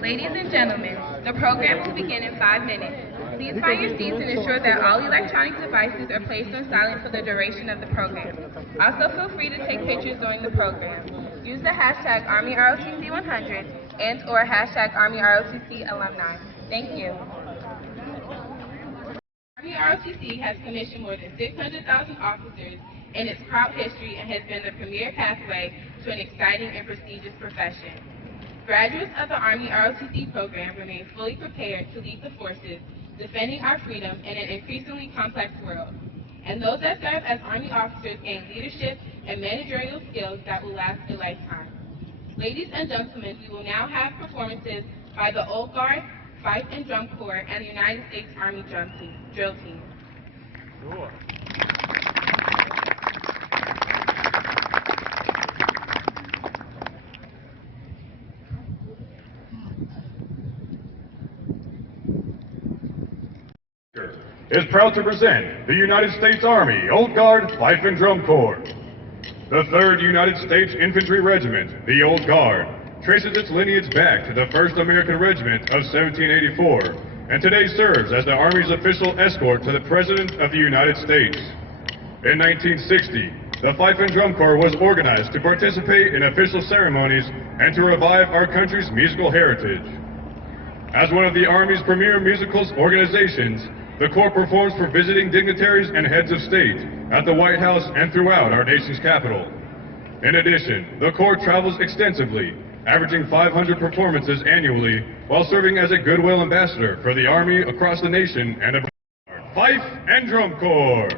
Ladies and gentlemen, the program will begin in 5 minutes. Please find your seats and ensure that all electronic devices are placed on silent for the duration of the program. Also feel free to take pictures during the program. Use the hashtag ArmyROTC100 and or hashtag ArmyROTC alumni. Thank you. Army ROTC has commissioned more than 600,000 officers in its proud history and has been the premier pathway to an exciting and prestigious profession. Graduates of the Army ROTC program remain fully prepared to lead the forces, defending our freedom in an increasingly complex world. And those that serve as Army officers gain leadership and managerial skills that will last a lifetime. Ladies and gentlemen, we will now have performances by the Old Guard, Fife and Drum Corps, and the United States Army Drill Team. Sure. Is proud to present the United States Army Old Guard Fife and Drum Corps. The 3rd United States Infantry Regiment, the Old Guard, traces its lineage back to the 1st American Regiment of 1784, and today serves as the Army's official escort to the President of the United States. In 1960, the Fife and Drum Corps was organized to participate in official ceremonies and to revive our country's musical heritage. As one of the Army's premier musical organizations, the Corps performs for visiting dignitaries and heads of state at the White House and throughout our nation's capital. In addition, the Corps travels extensively, averaging 500 performances annually, while serving as a goodwill ambassador for the Army across the nation and abroad. Fife and Drum Corps!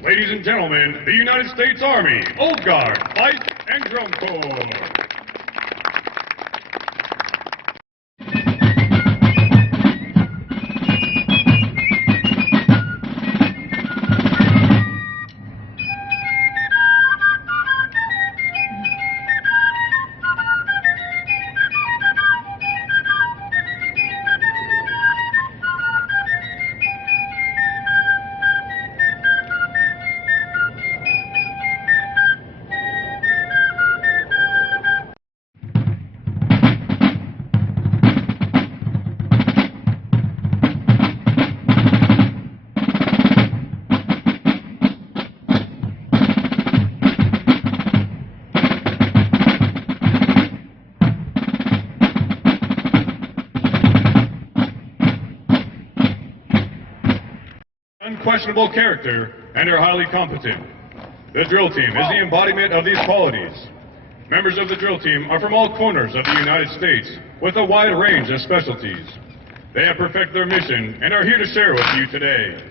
Ladies and gentlemen, the United States Army Old Guard Fife and Drum Corps. Unquestionable character and are highly competent. The drill team is the embodiment of these qualities. Members of the drill team are from all corners of the United States with a wide range of specialties. They have perfected their mission and are here to share with you today.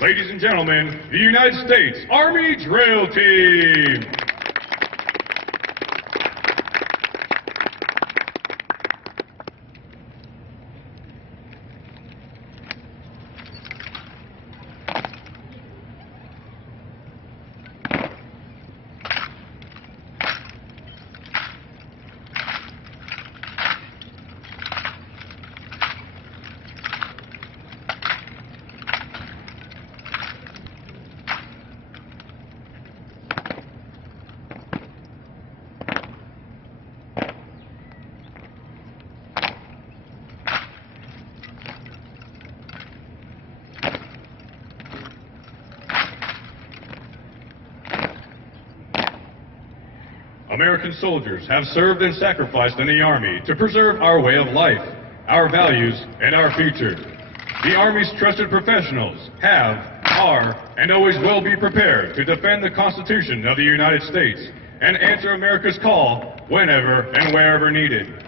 Ladies and gentlemen, the United States Army Drill Team! American soldiers have served and sacrificed in the Army to preserve our way of life, our values, and our future. The Army's trusted professionals have, are, and always will be prepared to defend the Constitution of the United States and answer America's call whenever and wherever needed.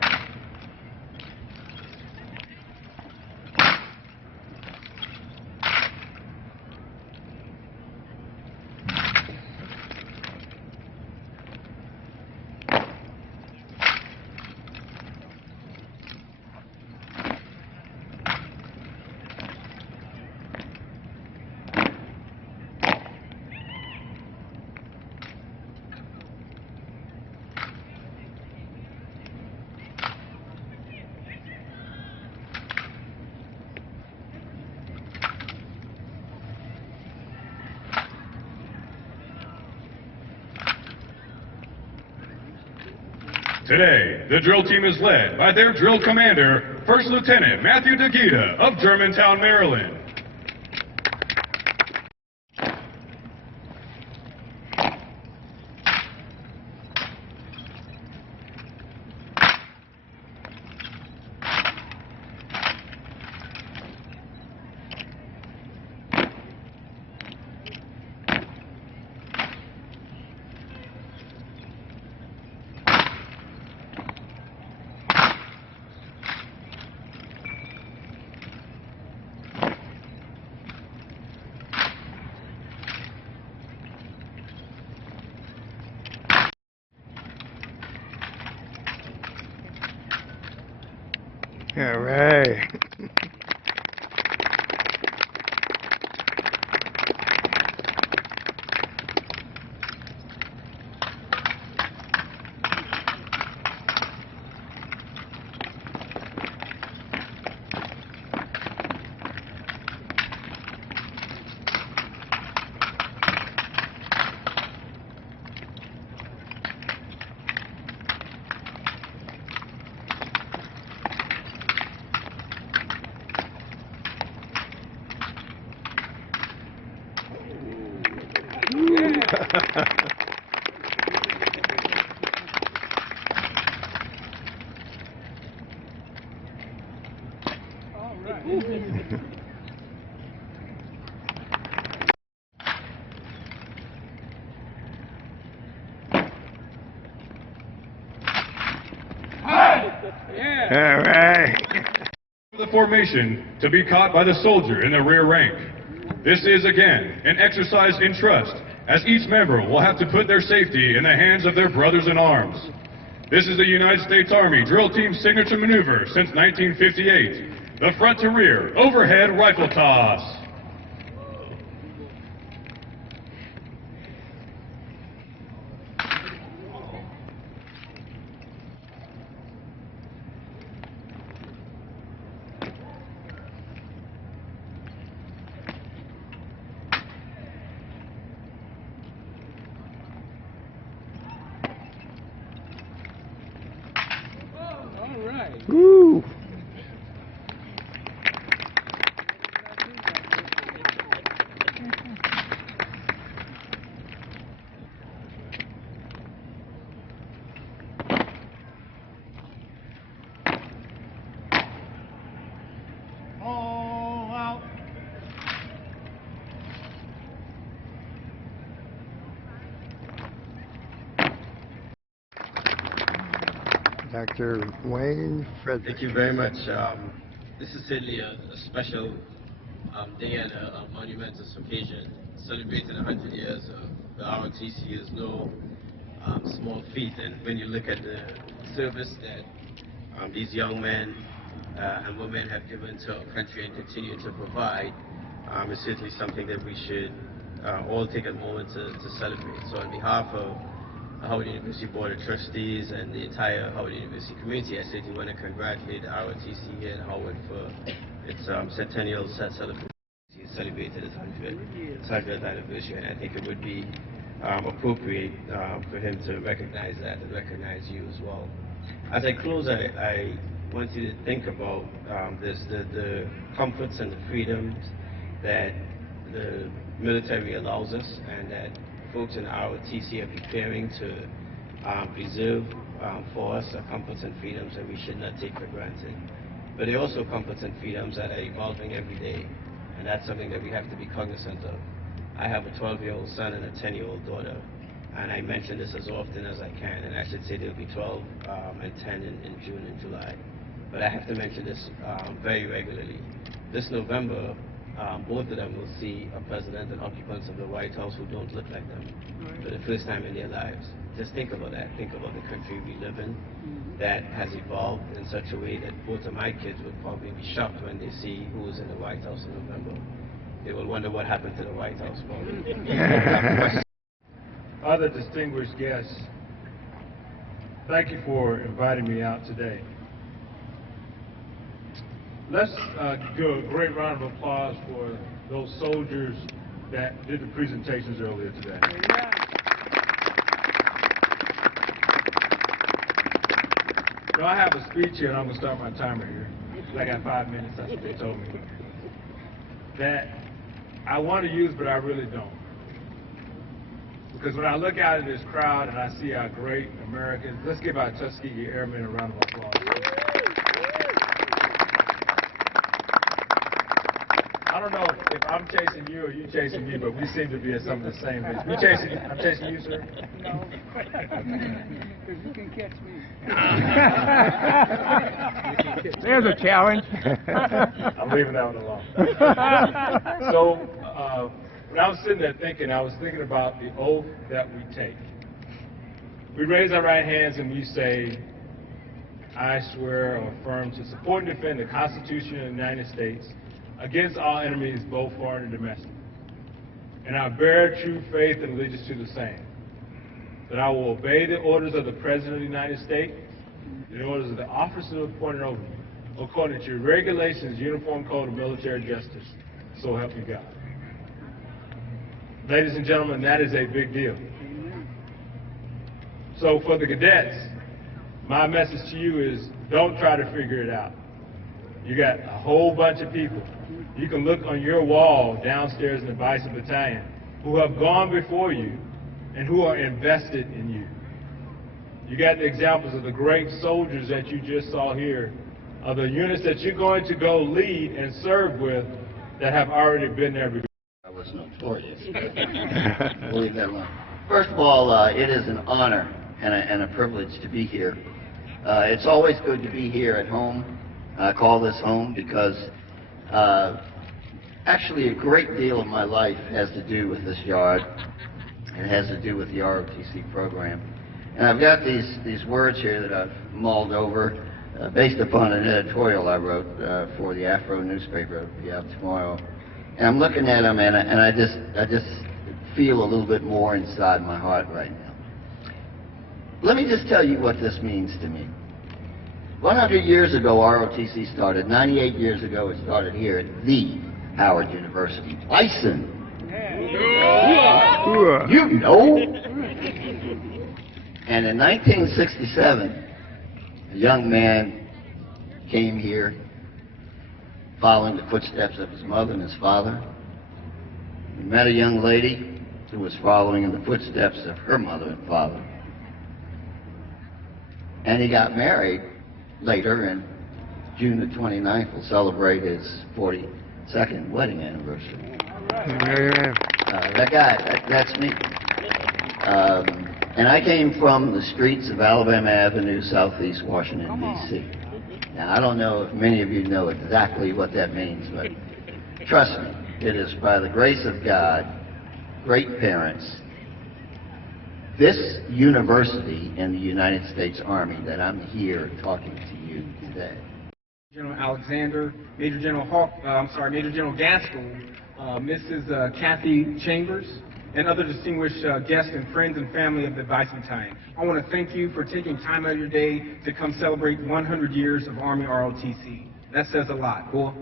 Today, the drill team is led by their drill commander, First Lieutenant Matthew DeGita of Germantown, Maryland. All right. All right. Yeah. All right. The formation to be caught by the soldier in the rear rank. This is, again, an exercise in trust, as each member will have to put their safety in the hands of their brothers in arms. This is the United States Army Drill Team's signature maneuver since 1958, the front to rear overhead rifle toss. All right. Woo. Dr. Wayne Frederick. Thank you very much. This is certainly a special day and a monumentous occasion. Celebrating 100 years of the ROTC is no small feat, and when you look at the service that these young men and women have given to our country and continue to provide, it's certainly something that we should all take a moment to celebrate. So on behalf of the Howard University Board of Trustees and the entire Howard University community, I certainly want to congratulate the ROTC here at Howard for its centennial celebration. He celebrated its 100th anniversary, and I think it would be appropriate for him to recognize that and recognize you as well. As I close, I want you to think about the comforts and the freedoms that the military allows us, and that folks in the ROTC are preparing to preserve for us, are comforts and freedoms that we should not take for granted. But there are also comforts and freedoms that are evolving every day, and that's something that we have to be cognizant of. I have a 12-year-old son and a 10-year-old daughter, and I mention this as often as I can, and I should say they'll be 12 and 10 in June and July. But I have to mention this very regularly. This November, both of them will see a president and occupants of the White House who don't look like them for the first time in their lives. Just think about that. Think about the country we live in that has evolved in such a way that both of my kids would probably be shocked when they see who was in the White House in November. They will wonder what happened to the White House, probably. Other distinguished guests, thank you for inviting me out today. Let's do a great round of applause for those soldiers that did the presentations earlier today. Now I have a speech here, and I'm going to start my timer here. I got 5 minutes, that's what they told me. That I want to use, but I really don't. Because when I look out at this crowd and I see our great Americans, let's give our Tuskegee Airmen a round of applause. I don't know if I'm chasing you or you chasing me, but we seem to be at some of the same age. I'm chasing you, sir? No, because you can catch me. There's a challenge. I'm leaving that one alone. So, when I was sitting there thinking, I was thinking about the oath that we take. We raise our right hands and we say, I swear or affirm to support and defend the Constitution of the United States against all enemies, both foreign and domestic. And I bear true faith and allegiance to the same. That I will obey the orders of the President of the United States, and the orders of the officers appointed over me, according to your regulations, Uniform Code of Military Justice. So help me God. Ladies and gentlemen, that is a big deal. So for the cadets, my message to you is don't try to figure it out. You got a whole bunch of people. You can look on your wall downstairs in the Bison Battalion who have gone before you and who are invested in you. You got the examples of the great soldiers that you just saw here, of the units that you're going to go lead and serve with that have already been there before. I was notorious. We'll leave that alone. First of all, it is an honor and a privilege to be here. It's always good to be here at home. I call this home because actually a great deal of my life has to do with this yard. It has to do with the ROTC program. And I've got these words here that I've mulled over based upon an editorial I wrote for the Afro newspaper. It'll be out tomorrow. And I'm looking at them and I just feel a little bit more inside my heart right now. Let me just tell you what this means to me. 100 years ago, ROTC started. 98 years ago, it started here at the Howard University. Bison. You know. And in 1967, a young man came here following the footsteps of his mother and his father. He met a young lady who was following in the footsteps of her mother and father. And he got married later, and June the 29th will celebrate his 42nd wedding anniversary. Amen. That guy, that's me. And I came from the streets of Alabama Avenue, Southeast Washington, D.C. Now, I don't know if many of you know exactly what that means, but trust me, it is by the grace of God, great parents, this university in the United States Army that I'm here talking to you today. General Alexander, Major General Major General Gaskill, Mrs. Kathy Chambers, and other distinguished guests and friends and family of the Bicentennial. I want to thank you for taking time out of your day to come celebrate 100 years of Army ROTC. That says a lot. Cool?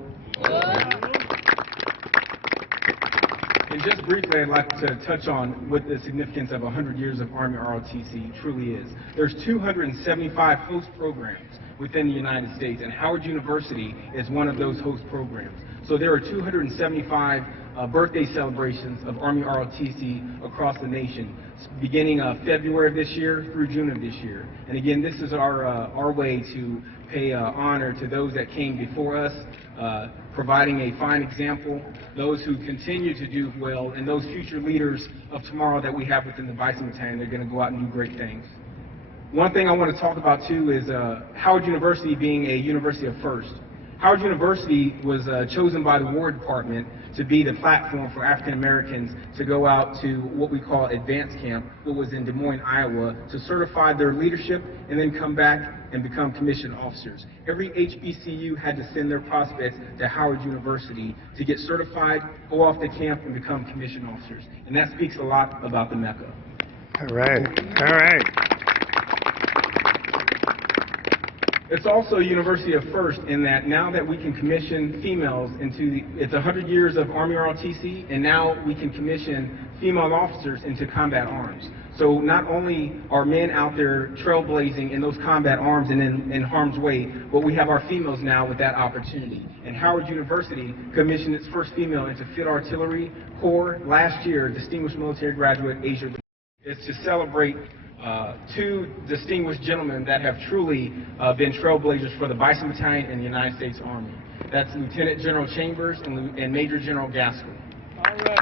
And just briefly, I'd like to touch on what the significance of 100 years of Army ROTC truly is. There's 275 host programs within the United States, and Howard University is one of those host programs. So there are 275 birthday celebrations of Army ROTC across the nation, beginning February of this year through June of this year. And again, this is our way to pay honor to those that came before us, providing a fine example, those who continue to do well, and those future leaders of tomorrow that we have within the Bicentennial. They're going to go out and do great things. One thing I want to talk about too is Howard University being a university of first. Howard University was chosen by the War Department to be the platform for African Americans to go out to what we call advanced camp, what was in Des Moines, Iowa, to certify their leadership and then come back and become commissioned officers. Every HBCU had to send their prospects to Howard University to get certified, go off to camp, and become commissioned officers. And that speaks a lot about the Mecca. All right. All right. It's also a university of first in that now that we can commission females it's 100 years of Army ROTC, and now we can commission female officers into combat arms. So not only are men out there trailblazing in those combat arms and in harm's way, but we have our females now with that opportunity. And Howard University commissioned its first female into Field Artillery Corps last year, distinguished military graduate Asia. It's to celebrate two distinguished gentlemen that have truly been trailblazers for the Bicentennial and the United States Army. That's Lieutenant General Chambers and Major General Gaskill. All right.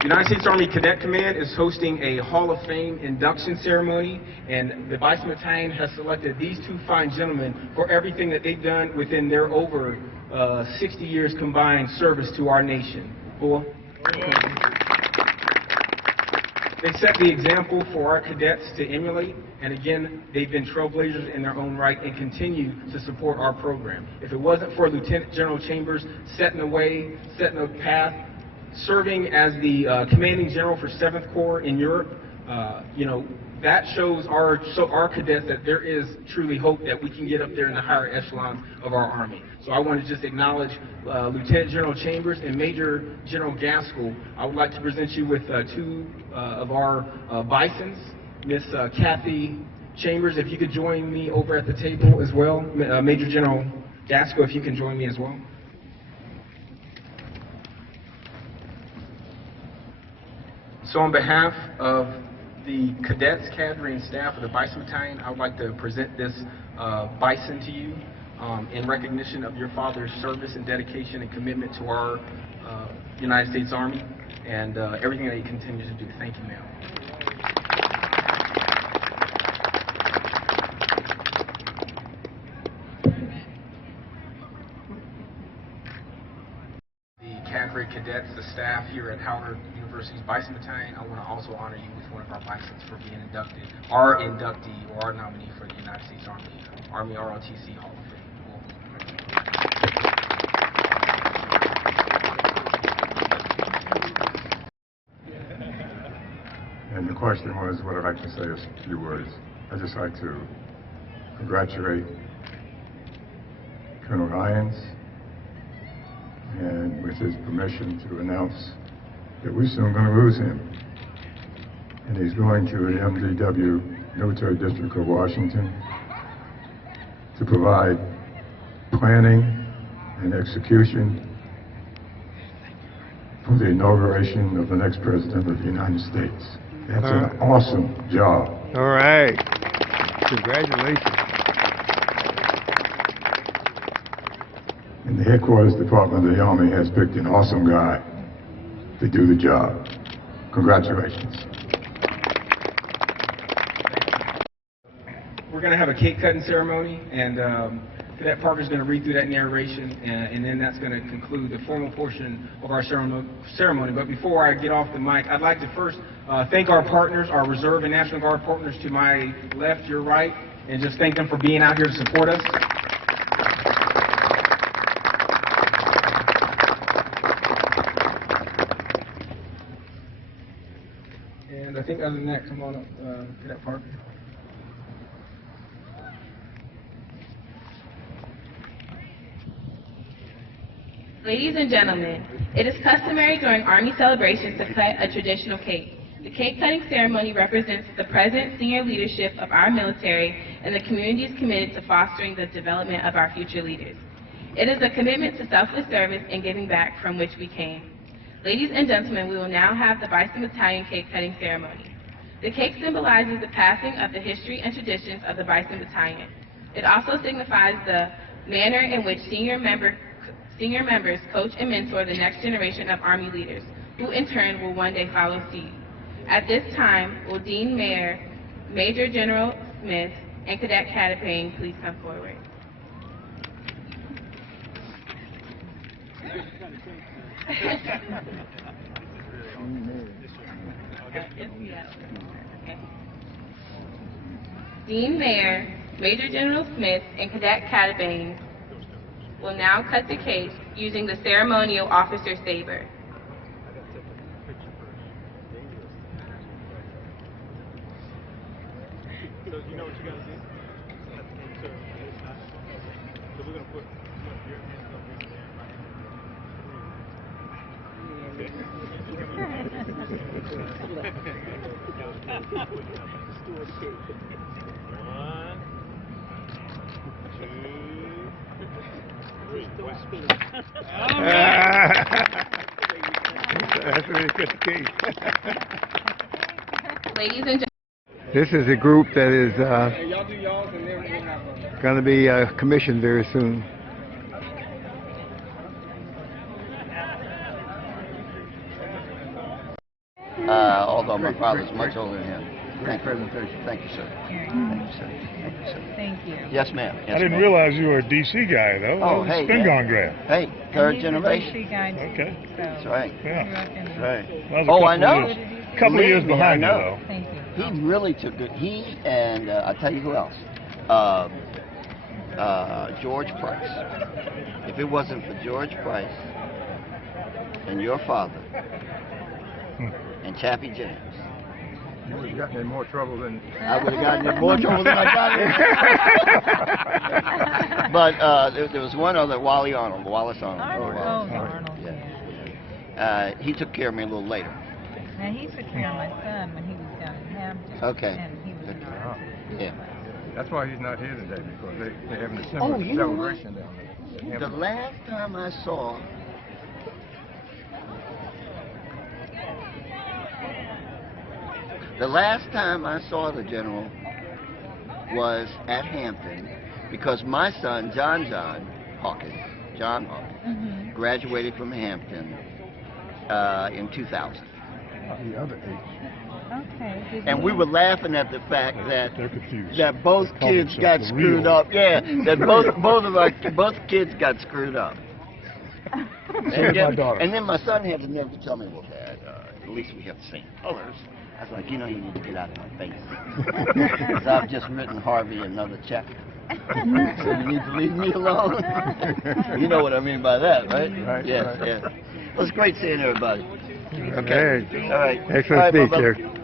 The United States Army Cadet Command is hosting a Hall of Fame induction ceremony, and the Bicentennial has selected these two fine gentlemen for everything that they've done within their over 60 years combined service to our nation. Cool? They set the example for our cadets to emulate, and again, they've been trailblazers in their own right and continue to support our program. If it wasn't for Lieutenant General Chambers setting the way, setting the path, serving as the commanding general for 7th Corps in Europe, that shows our cadets that there is truly hope that we can get up there in the higher echelons of our Army. So I want to just acknowledge Lieutenant General Chambers and Major General Gaskill. I would like to present you with two of our Bisons. Miss Kathy Chambers, if you could join me over at the table as well. Major General Gaskill, if you can join me as well. So on behalf of the cadets, cadre, and staff of the Bicentennial, I would like to present this Bison to you in recognition of your father's service and dedication and commitment to our United States Army and everything that he continues to do. Thank you, ma'am. Cadre cadets, the staff here at Howard University's Bicentennial, I want to also honor you with one of our Bisons for being inducted, our inductee or our nominee for the United States Army ROTC Hall of Fame. And the question was, what I'd like to say is a few words. I'd just like to congratulate Colonel Lyons, and with his permission to announce that we're soon going to lose him. And he's going to the MDW Military District of Washington to provide planning and execution for the inauguration of the next President of the United States. That's an awesome job. All right. Congratulations. And the headquarters department of the Army has picked an awesome guy to do the job. Congratulations. We're going to have a cake cutting ceremony, and Cadet Parker's going to read through that narration, and then that's going to conclude the formal portion of our ceremony. But before I get off the mic, I'd like to first thank our partners, our Reserve and National Guard partners to my left, your right, and just thank them for being out here to support us. And I think other than that, come on up, Cadet Parker. Ladies and gentlemen, it is customary during Army celebrations to cut a traditional cake. The cake cutting ceremony represents the present senior leadership of our military and the communities committed to fostering the development of our future leaders. It is a commitment to selfless service and giving back from which we came. Ladies and gentlemen, we will now have the Bison Battalion cake cutting ceremony. The cake symbolizes the passing of the history and traditions of the Bison Battalion. It also signifies the manner in which senior members coach and mentor the next generation of Army leaders, who in turn will one day follow suit. At this time, will Dean Mayor, Major General Smith, and Cadet Catapane please come forward. Dean Mayor, Major General Smith, and Cadet Catapane will now cut the cake using the ceremonial officer saber. So you know what you gotta do? So we're gonna put your hands up here. One, two, three. That's where they cut the cake. Ladies and gentlemen, This is a group that is going to be commissioned very soon. Although my father's much older than him. Thank you. Thank you, sir. Thank you, sir. Thank you, sir. Thank you. Yes, ma'am. Yes, I didn't ma'am. realize you were a DC guy, though. Oh, hey. Spin gone grad. Hey, third generation. Okay. That's right. Yeah. That's right. That was a Oh, couple I know. Years, couple of years Believe me, behind I you, know. though. Thank you. He really took good. He and I'll tell you who else. George Price. If it wasn't for George Price and your father and Chappie James, You would have gotten in more trouble than... I would have gotten in more trouble than I got in. But there was one other, Wallace Arnold. Arnold. Yeah. He took care of me a little later. Now he took care of my son when he was down in Hampton. Okay. And he was in our Yeah. That's why he's not here today, because they're having a Oh, similar you know what? celebration down there. The last time I saw the general was at Hampton, because my son, John Hawkins, graduated from Hampton in 2000. The other age. Okay. And we were laughing at the fact that They're confused. that both They call kids got themselves the screwed real. up. Yeah, that both kids got screwed up. And then my son had the nerve to tell me, well, Dad, at least we have the same colors. I was like, you know, you need to get out of my face. Because I've just written Harvey another check. So you need to leave me alone. You know what I mean by that, right? Right, Yes, right. yes. Well, it's great seeing everybody. Okay. All right. Excellent All right, speech, brother. Eric.